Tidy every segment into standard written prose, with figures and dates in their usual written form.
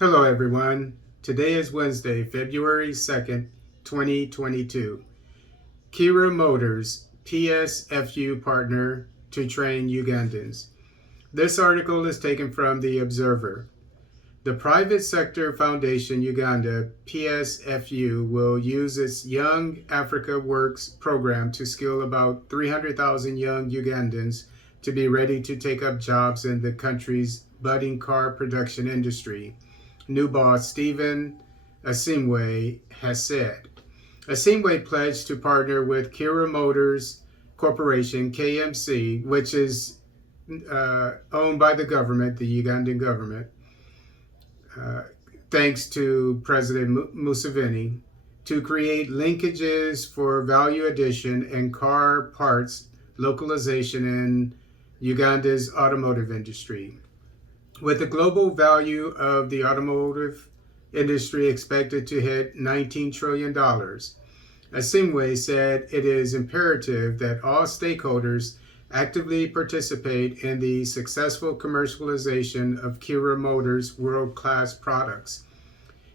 Hello, everyone. Today is Wednesday, February 2nd, 2022. Kiira Motors, PSFU partner to train Ugandans. This article is taken from The Observer. The private sector foundation Uganda, PSFU, will use its Young Africa Works program to skill about 300,000 young Ugandans to be ready to take up jobs in the country's budding car production industry. New boss Stephen Asimwe has said. Asimwe pledged to partner with Kiira Motors Corporation, KMC, which is owned by the government, the Ugandan government, thanks to President Museveni, to create linkages for value addition and car parts localization in Uganda's automotive industry. With the global value of the automotive industry expected to hit $19 trillion, Asimwe said it is imperative that all stakeholders actively participate in the successful commercialization of Kiira Motors' world-class products.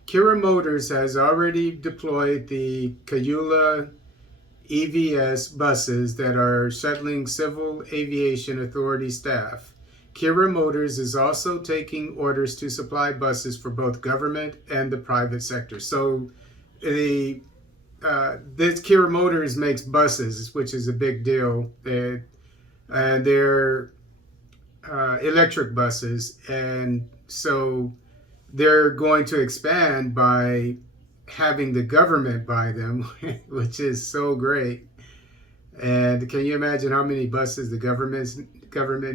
Kiira Motors has already deployed the Kayula EVS buses that are shuttling Civil Aviation Authority staff. Kiira Motors is also taking orders to supply buses for both government and the private sector. So this Kiira Motors makes buses, which is a big deal. And they're electric buses. And so they're going to expand by having the government buy them, which is so great. And can you imagine how many buses the government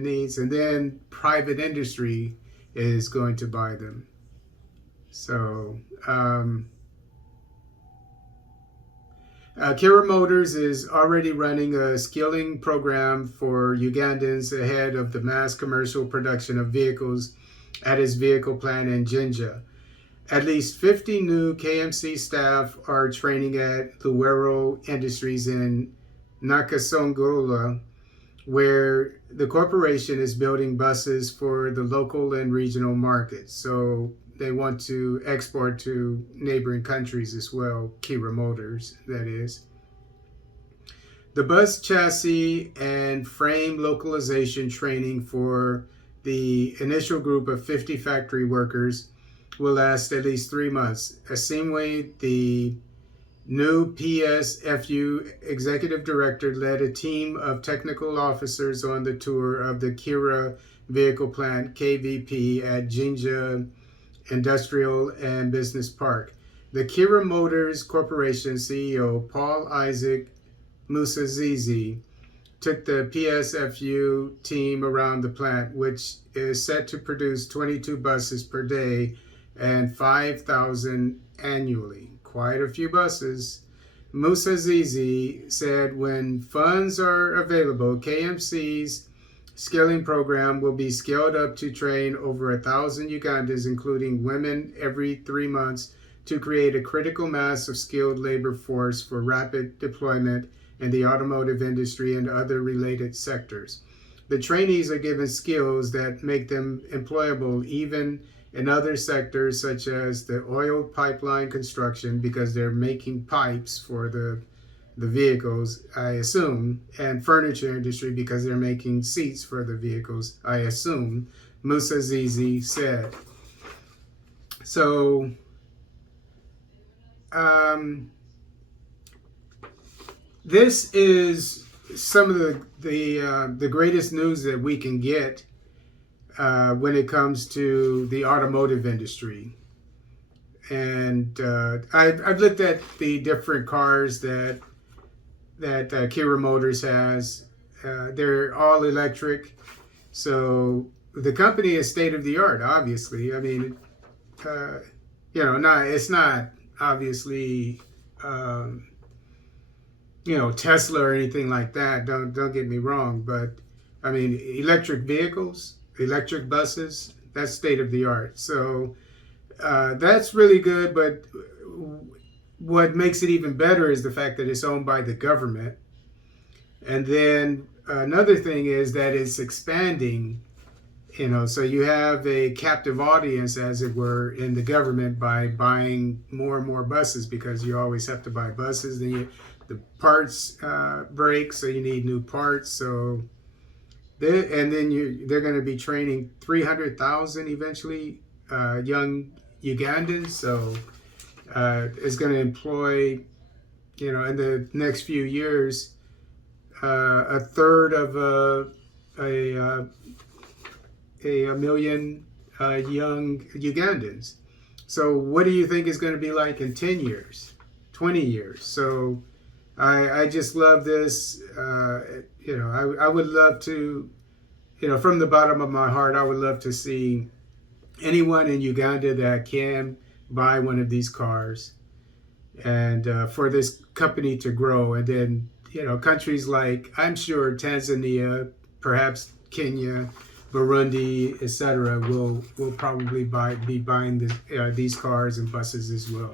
needs? And then private industry is going to buy them. So Kiira Motors is already running a skilling program for Ugandans ahead of the mass commercial production of vehicles at its vehicle plant in Jinja. At least 50 new KMC staff are training at Luwero Industries in Nakasongola, where the corporation is building buses for the local and regional markets. So they want to export to neighboring countries as well, Kiira Motors, that is. The bus chassis and frame localization training for the initial group of 50 factory workers will last at least 3 months. Asimwe, the new PSFU executive director, led a team of technical officers on the tour of the Kiira vehicle plant, KVP, at Jinja Industrial and Business Park. The Kiira Motors Corporation CEO, Paul Isaac Musazizi, took the PSFU team around the plant, which is set to produce 22 buses per day and 5,000 annually. Quite a few buses. Musazizi said when funds are available, KMC's skilling program will be scaled up to train over 1,000 Ugandans, including women, every 3 months to create a critical mass of skilled labor force for rapid deployment in the automotive industry and other related sectors. The trainees are given skills that make them employable even in other sectors such as the oil pipeline construction, because they're making pipes for the vehicles, I assume, and furniture industry because they're making seats for the vehicles, I assume, Musazizi said. So, this is some of the greatest news that we can get when it comes to the automotive industry. And I've looked at the different cars that Kiira Motors has. They're all electric. So the company is state of the art, obviously. I mean, it's not obviously, Tesla or anything like that. Don't get me wrong. But I mean, electric vehicles, electric buses, that's state of the art. So that's really good. But what makes it even better is the fact that it's owned by the government. And then another thing is that it's expanding So you have a captive audience, as it were, in the government by buying more and more buses, because you always have to buy buses. Then the parts break, so you need new parts. So they're going to be training 300,000 eventually young Ugandans. So it's going to employ, in the next few years, a third of a million young Ugandans. So what do you think is going to be like in 10 years, 20 years? So I just love this. I would love to, from the bottom of my heart, I would love to see anyone in Uganda that can buy one of these cars, and for this company to grow. And then, countries like, I'm sure, Tanzania, perhaps Kenya, Burundi, etc., will probably be buying these cars and buses as well.